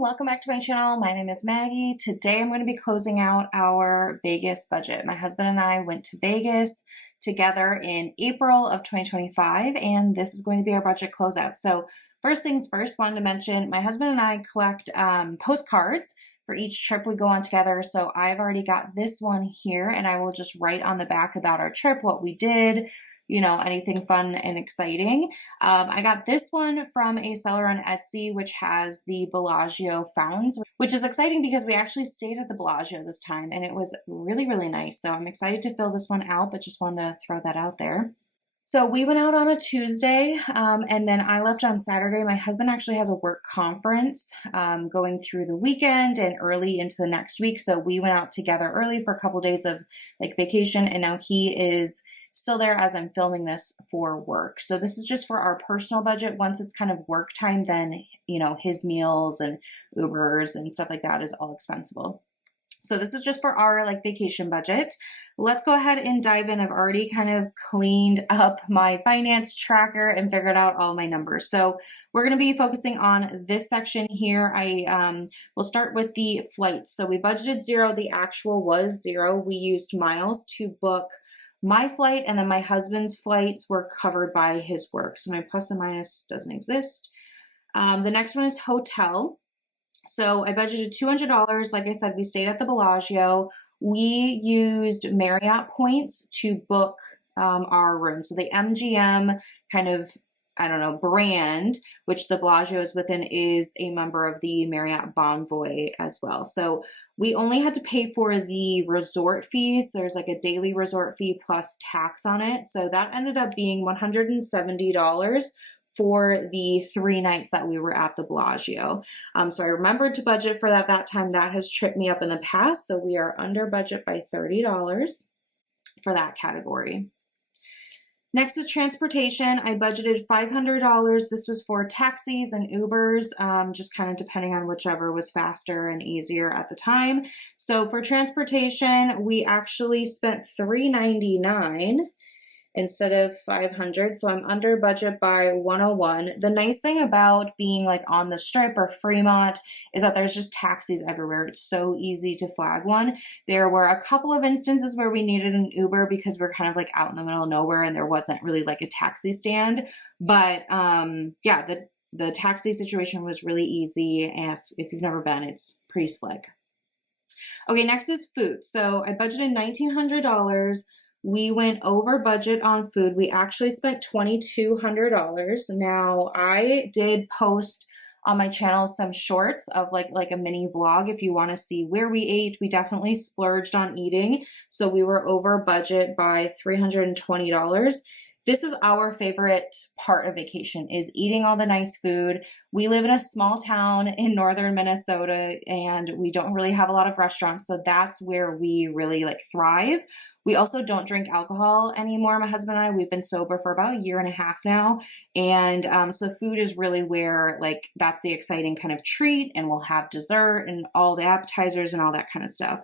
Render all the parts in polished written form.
welcome back to my channel. My name is Maggie. Today I'm going to be closing out our Vegas budget. My husband and I went to Vegas together in April of 2025, and this is going to be our budget closeout. So first things first, wanted to mention my husband and I collect postcards for each trip we go on together. So I've already got this one here, and I will just write on the back about our trip, what we did, you know, anything fun and exciting. I got this one from a seller on Etsy, which has the Bellagio fountains, which is exciting because we actually stayed at the Bellagio this time and it was really, really nice. So I'm excited to fill this one out, but just wanted to throw that out there. So we went out on a Tuesday, and then I left on Saturday. My husband actually has a work conference going through the weekend and early into the next week. So we went out together early for a couple days of like vacation, and now he is still there as I'm filming this for work. So this is just for our personal budget. Once it's kind of work time, then, you know, his meals and Ubers and stuff like that is all expensible. So this is just for our like vacation budget. Let's go ahead and dive in. I've already kind of cleaned up my finance tracker and figured out all my numbers. So we're going to be focusing on this section here. I will start with the flights. So we budgeted $0. The actual was $0. We used miles to book my flight, and then my husband's flights were covered by his work. So my plus and minus doesn't exist. The next one is hotel. So I budgeted $200. Like I said, we stayed at the Bellagio. We used Marriott points to book our room. So the MGM kind of, I don't know, brand, which the Bellagio is within, is a member of the Marriott Bonvoy as well. So we only had to pay for the resort fees. There's like a daily resort fee plus tax on it. So that ended up being $170 for the 3 nights that we were at the Bellagio. So I remembered to budget for that time. That has tripped me up in the past. So we are under budget by $30 for that category. Next is transportation. I budgeted $500. This was for taxis and Ubers, just kind of depending on whichever was faster and easier at the time. So for transportation, we actually spent $399 instead of $500. So I'm under budget by $101. The nice thing about being like on the Strip or Fremont is that there's just taxis everywhere. It's so easy to flag one. There were a couple of instances where we needed an Uber because we're kind of like out in the middle of nowhere and there wasn't really like a taxi stand. But yeah, the taxi situation was really easy. And if you've never been, it's pretty slick. Okay, next is food. So I budgeted $1,900. We went over budget on food. We actually spent $2,200. Now, I did post on my channel some shorts of like a mini vlog if you want to see where we ate. We definitely splurged on eating. So we were over budget by $320. This is our favorite part of vacation, is eating all the nice food. We live in a small town in northern Minnesota and we don't really have a lot of restaurants. So that's where we really like thrive. We also don't drink alcohol anymore, my husband and I. We've been sober for about 1.5 years now. And so food is really where like that's the exciting kind of treat, and we'll have dessert and all the appetizers and all that kind of stuff.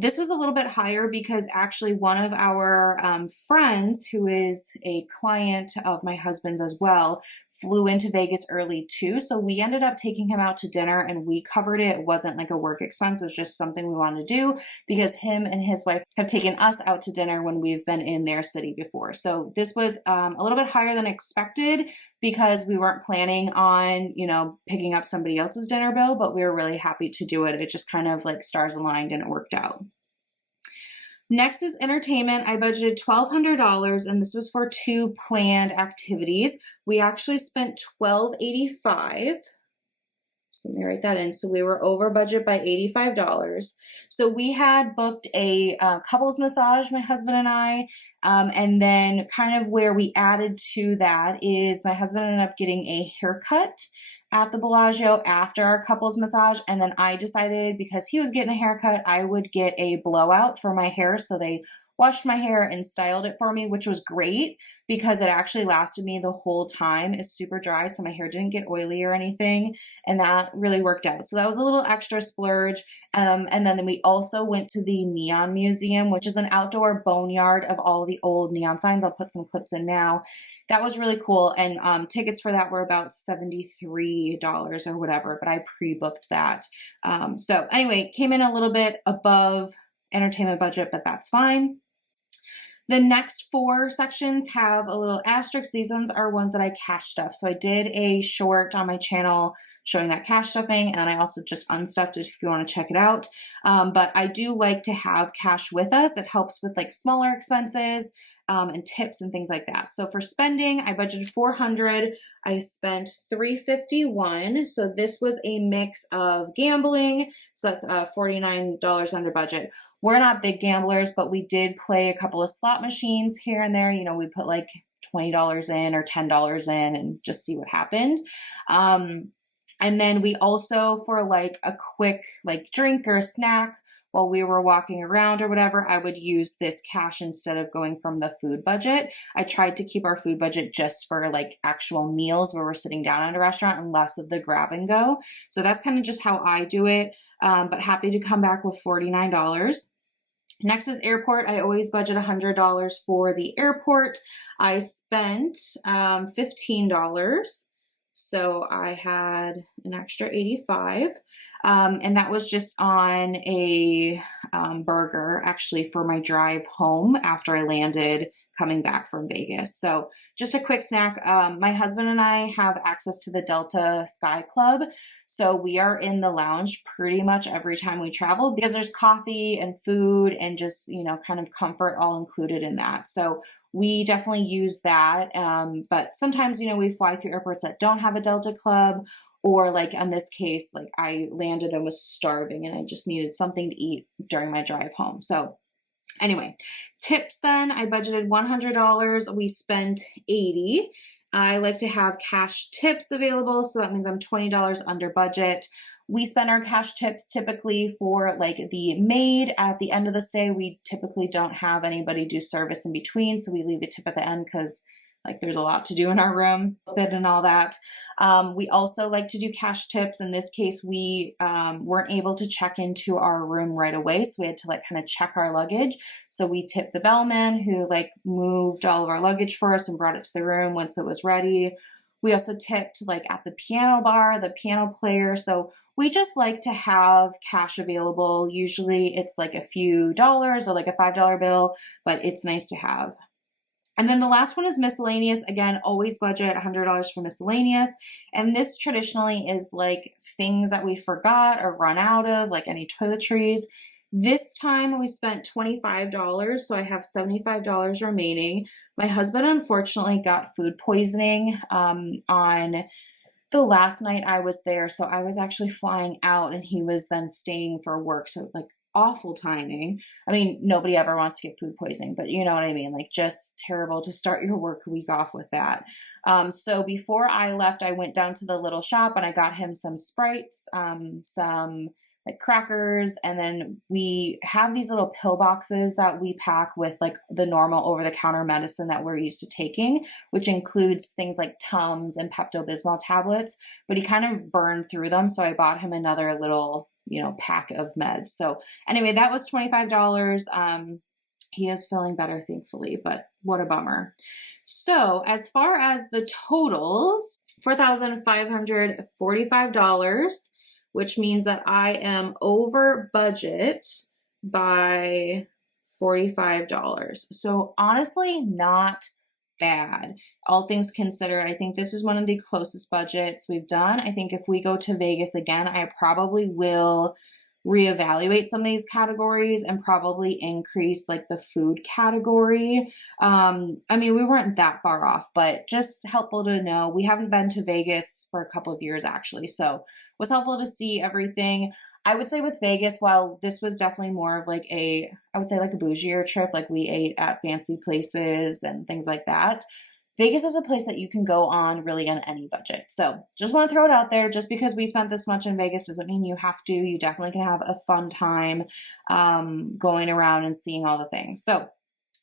This was a little bit higher because actually one of our friends, who is a client of my husband's as well, flew into Vegas early too. So we ended up taking him out to dinner and we covered it. It wasn't like a work expense. It was just something we wanted to do because him and his wife have taken us out to dinner when we've been in their city before. So this was a little bit higher than expected because we weren't planning on, you know, picking up somebody else's dinner bill, but we were really happy to do it. It just kind of like stars aligned and it worked out. Next is entertainment. I budgeted $1,200 and this was for 2 planned activities. We actually spent $1,285. So let me write that in. So we were over budget by $85. So we had booked a couples massage, my husband and I. And then kind of where we added to that is my husband ended up getting a haircut at the Bellagio after our couples massage. And then I decided because he was getting a haircut, I would get a blowout for my hair so they washed my hair and styled it for me, which was great because it actually lasted me the whole time. It's super dry, so my hair didn't get oily or anything, and that really worked out. So that was a little extra splurge. And then we also went to the Neon Museum, which is an outdoor boneyard of all the old neon signs. I'll put some clips in now. That was really cool, and tickets for that were about $73 or whatever, but I pre-booked that. So anyway, came in a little bit above entertainment budget, but that's fine. The next 4 sections have a little asterisk. These ones are ones that I cash stuff. So I did a short on my channel showing that cash stuffing, and I also just unstuffed it if you want to check it out. But I do like to have cash with us. It helps with like smaller expenses and tips and things like that. So for spending, I budgeted $400. I spent $351. So this was a mix of gambling. So that's $49 under budget. We're not big gamblers, but we did play a couple of slot machines here and there. You know, we put like $20 in or $10 in and just see what happened. And then we also, for like a quick like drink or a snack while we were walking around or whatever, I would use this cash instead of going from the food budget. I tried to keep our food budget just for like actual meals where we're sitting down at a restaurant and less of the grab and go. So that's kind of just how I do it. But happy to come back with $49. Next is airport. I always budget $100 for the airport. I spent $15. So I had an extra $85. And that was just on a burger actually for my drive home after I landed coming back from Vegas. So just a quick snack. My husband and I have access to the Delta Sky Club. So we are in the lounge pretty much every time we travel because there's coffee and food and just, you know, kind of comfort all included in that. So we definitely use that. But sometimes, you know, we fly through airports that don't have a Delta Club, or like in this case, like I landed and was starving and I just needed something to eat during my drive home. So anyway, tips then, I budgeted $100. We spent $80. I like to have cash tips available, so that means I'm $20 under budget. We spend our cash tips typically for like the maid at the end of the stay. We typically don't have anybody do service in between, so we leave a tip at the end because like there's a lot to do in our room, bed and all that. We also like to do cash tips. In this case, we weren't able to check into our room right away. So we had to like kind of check our luggage. So we tipped the bellman who like moved all of our luggage for us and brought it to the room once it was ready. We also tipped like at the piano bar, the piano player. So we just like to have cash available. Usually it's like a few dollars or like a $5 bill, but it's nice to have. And then the last one is miscellaneous. Again, always budget $100 for miscellaneous. And this traditionally is like things that we forgot or run out of, like any toiletries. This time we spent $25, so I have $75 remaining. My husband unfortunately got food poisoning on the last night I was there. So I was actually flying out and he was then staying for work. So like awful timing. I mean, nobody ever wants to get food poisoning, but you know what I mean? Like just terrible to start your work week off with that. So before I left, I went down to the little shop and I got him some Sprites, some like crackers, and then we have these little pill boxes that we pack with like the normal over-the-counter medicine that we're used to taking, which includes things like Tums and Pepto-Bismol tablets, but he kind of burned through them. So I bought him another little, you know, pack of meds. So anyway, that was $25. He is feeling better, thankfully, but what a bummer. So as far as the totals, $4,545, which means that I am over budget by $45. So honestly, not bad. All things considered, I think this is one of the closest budgets we've done. I think if we go to Vegas again, I probably will reevaluate some of these categories and probably increase like the food category. I mean, we weren't that far off, but just helpful to know. We haven't been to Vegas for a couple of years actually, so it was helpful to see everything. I would say with Vegas, while this was definitely more of like I would say like a bougier trip, like we ate at fancy places and things like that, Vegas is a place that you can go on really on any budget. So just want to throw it out there. Just because we spent this much in Vegas doesn't mean you have to. You definitely can have a fun time going around and seeing all the things. So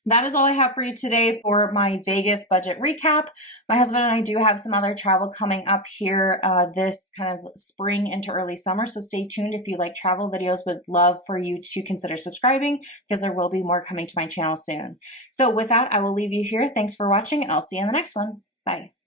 that is all I have for you today for my Vegas budget recap. My husband and I do have some other travel coming up here this kind of spring into early summer. So stay tuned. If you like travel videos, would love for you to consider subscribing because there will be more coming to my channel soon. So with that, I will leave you here. Thanks for watching and I'll see you in the next one. Bye.